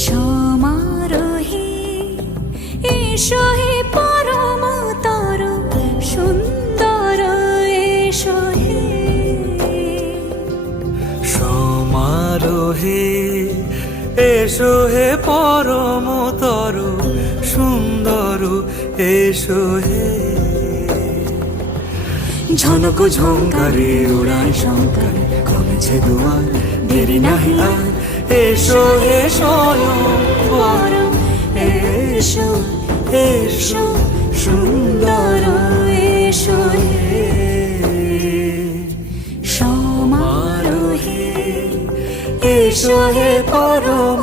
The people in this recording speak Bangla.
সমারোহে এসো হে পরমতর সুন্দর এসো হে। সমারোহে এসো হে পরমতর সুন্দর এসো হে। ঝনক ঝঙ্কারে উড়ায় শঙ্কার কমেছে দুয়ার দেরি নাহি আর। এসো হে স্বয়ং পরম এসো এসো সুন্দর এসো হে। সমারোহে এসো হে পরম